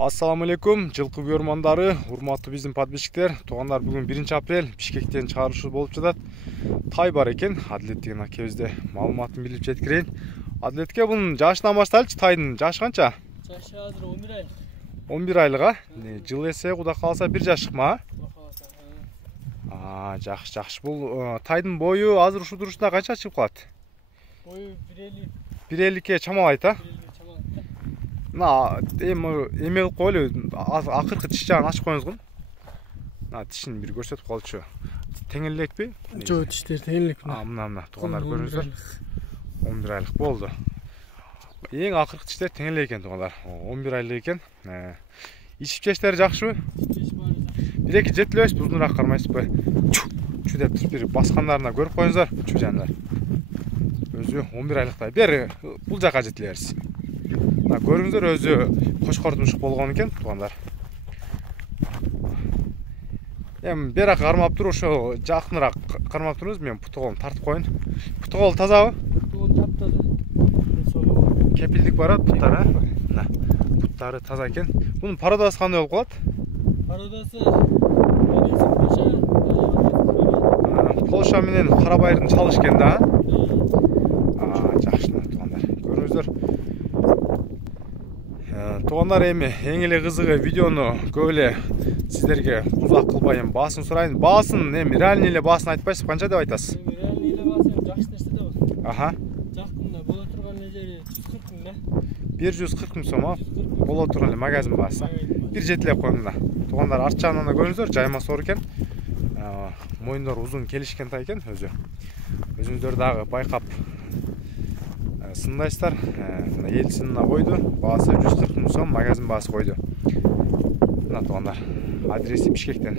Ассаламу алейкум, жылкы көрмандары, урматтуу биздин подписчиктер. Туугандар, бүгүн 1-апрель Бишкектен чыгарышы болуп жатат. Тай бар экен. Адилет деген акебизде маалыматын билип жеткирейин. Адилетке бунун жашынан баштайлычы, тайдын жашы канча? Жашы азыр 11 айлык. 11 айлык, жыл эсе куда калса 1 жашыкма? Жакшы. Бул тайдын бою азыр ушул турушунда канча чыгып калат? Бою 1.50. 1.50ке чамалайт, а? Эме кылып коелу, акыркы тиш жагын ачып коюңузгу. Тишин бир көрсөтүп коелучу. Тең элекпи? Жок, тиштер тең элек. Мына туугандар көрүңүздөр. 11 айлык болду. Эң акыркы тиштер тең элек экен туугандар. 11 айлык экен. Ичип жештери жакшыбы? Бир-эки жетилебесизби, узунураак кармайсызбы? Чу деп туруп бир баскандарына көрүп коюңуздар, чу жандар. Өзү 11 айлыкта. Бери бул жака жетилеберсиз. Көрүңүздөр, өзү кочкор тумшук болгон экен туугандар. Эми бера кармап туруп, ошо жакыныраак кармап туруңуз, мен путу колум тартып коеюн. Путу кол тазабы? Путу кол таптады. Кепилдик барат буттар, а? Буттары таза экен. Бунун пародасы кандай болуп калат? Пародасы Полша менен кара байырдын чалыш экен да, жакшы туугандар. Көрүңүздөр. Туугандар, эми эң эле кызыгы видеону көп эле сиздерге узак кылбай баасын сурайын. Баасын эми реальный эле баасын айтпайсызбы, канча деп айтасыз? Реальный эле баасы жакшы нерсе да бар. Аха. Жакында боло турган жери 140 миң да. 140 миң сом, боло турган эле магазин баасы. Бир жетилеп коюң да. Туугандар, арт жагынан көрүңүздөр, жайма сор экен. Моюндор узун келишкен тай экен өзү. Өзүңүздөр дагы байкап сындайсыздар. Эл сынына койду. Баасы 140 миң сом, магазин баасы койду. Мына туугандар, адреси Бишкектен.